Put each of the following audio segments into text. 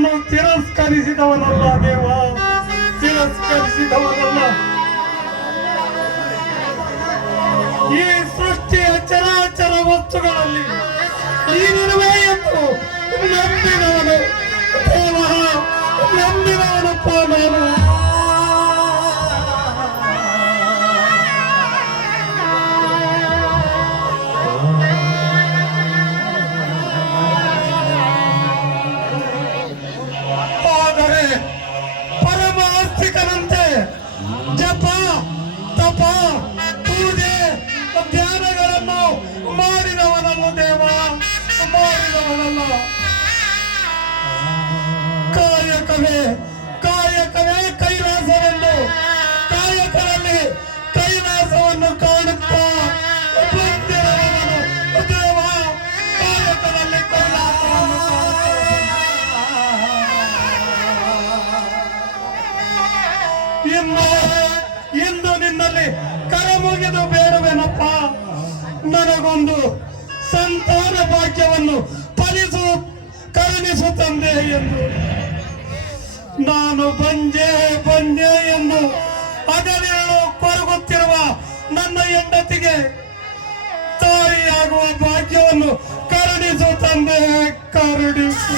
ನನ್ನನ್ನು ತಿರಸ್ಕರಿಸಿದವನಲ್ಲ ದೇವ. ತಿರಸ್ಕರಿಸಿದವನಲ್ಲ. ಈ ಸೃಷ್ಟಿಯ ಚರಾಚರ ವಸ್ತುಗಳಲ್ಲಿ ನೀನಿರುವೆ ಎಂದು ನಂಬಿದವನು. ದೇವ ನಂಬಿದವನಪ್ಪ ನಾನು. ಕಾಯಕವೇ ಕಾಯಕವೇ ಕೈಲಾಸವನ್ನು ಕಾಯಕದಲ್ಲಿ ಕೈಲಾಸವನ್ನು ಕಾಣುತ್ತಾ ದೇವ ಕಾಯಕದಲ್ಲಿ ಇನ್ನು ಇಂದು ನಿನ್ನಲ್ಲಿ ಕರ ಮುಗಿದು ಬೇಡುವೆನಪ್ಪ? ನನಗೊಂದು ಸಂತಾನ ಭಾಗ್ಯವನ್ನು ಫಲಿಸು, ಕರುಣಿಸು ತಂದೆ ಎಂದು. ನಾನು ಬಂಜೆ ಬಂದೆ ಎಂದು ಅದನ್ನು ಕೊರಗುತ್ತಿರುವ ನನ್ನ ಹೆಂಡತಿಗೆ ತಾಯಿಯಾಗುವ ಭಾಗ್ಯವನ್ನು ಕರುಣಿಸು ತಂದೆ ಕರುಣಿಸು.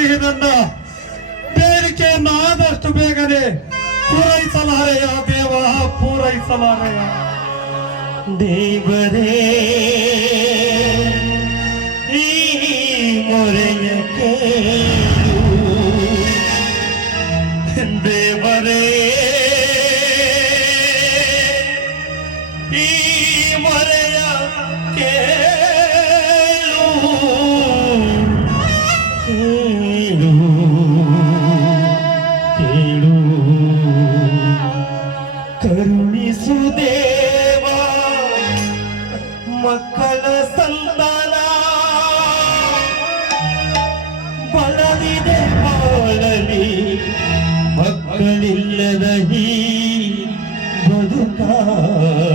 ಈ ನನ್ನ ಬೇಡಿಕೆಯನ್ನು ಆದಷ್ಟು ಬೇಗನೆ ಪೂರೈಸಲಾರೆಯ ದೇವ ಪೂರೈಸಲಾರೆಯ ದೇವರೇ ಈ ಮೊರೆಯ ಕೇಳು. ದೇವರೇ का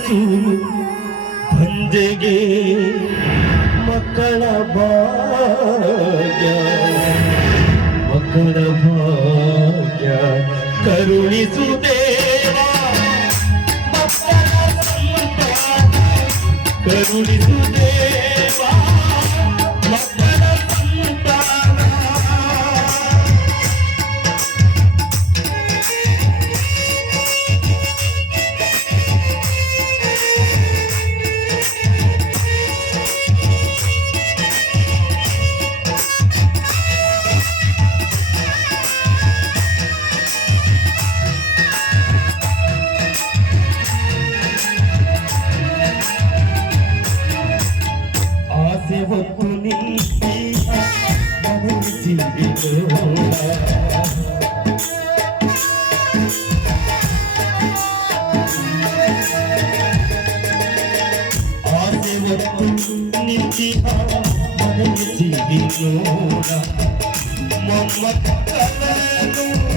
ಸಂತೈಸು ಬಂದೆಗೆ ಮಕ್ಕಳ ಭಾಗ್ಯ. ಮಕ್ಕಳ ಭಾಗ್ಯ ಕರುಣಿಸು జీవిలో మమ్మ కలను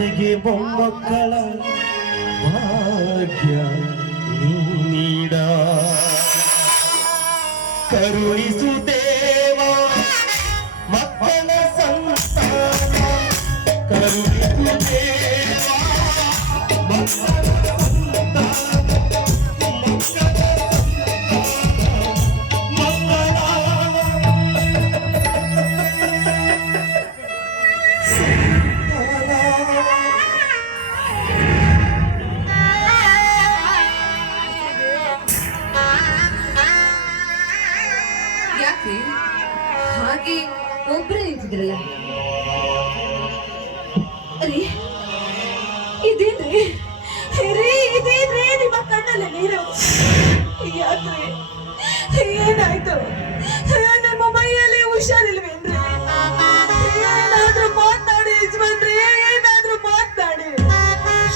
ತಂದೆಗೆ ಮೊಮ್ಮಕ್ಕಳ ಭಾಗ್ಯ ನೀಡ. ಕರುಣಿಸು ನೀರು ಯಾಕ್ರಿ ಏನಾಯ್ತು? ನಮ್ಮ ಮೈಯಲ್ಲಿ ಹುಷಾರಿಲ್ವೇನ್ರಿ? ಏನಾದ್ರೂ ಮಾತಾಡಿ ಯಜಮಾನ್ರಿ, ಏನಾದ್ರೂ ಮಾತಾಡಿ.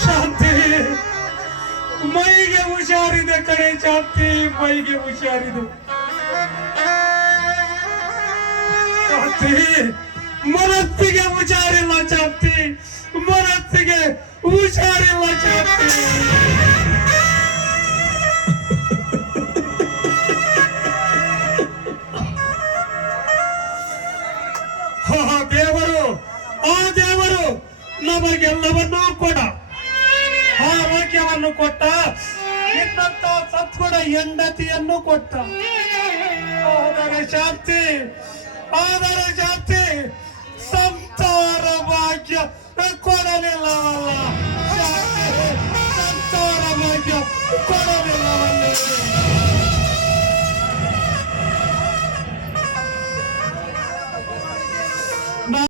ಶಾಂತಿ, ಮೈಗೆ ಹುಷಾರಿದೆ ಕಡೆ ಶಾಂತಿ, ಮೈಗೆ ಹುಷಾರಿದು. ಶಾಂತಿ, ಮನಸ್ಸಿಗೆ ಹುಷಾರಿಲ್ಲ ಶಾಂತಿ, ಮನಸ್ಸಿಗೆ ಹುಷಾರಿಲ್ಲ ಶಾಂತಿ. ದೇವರು, ಆ ದೇವರು ನಮಗೆಲ್ಲವನ್ನೂ ಕೊಡ. ಆರೋಗ್ಯವನ್ನು ಕೊಟ್ಟ, ಇನ್ನಂತ ಸತ್ಗುಣ ಹೆಂಡತಿಯನ್ನು ಕೊಟ್ಟ. ಆದರೆ ಶಾಂತಿ ಆದರೆ ಶಾಂತಿ, ಸಂಸಾರ ಭಾಗ್ಯ ಕೊಡಲಿಲ್ಲ ಸಂಸಾರ ಭಾಗ್ಯ ಕೊಡಲಿಲ್ಲವಲ್ಲ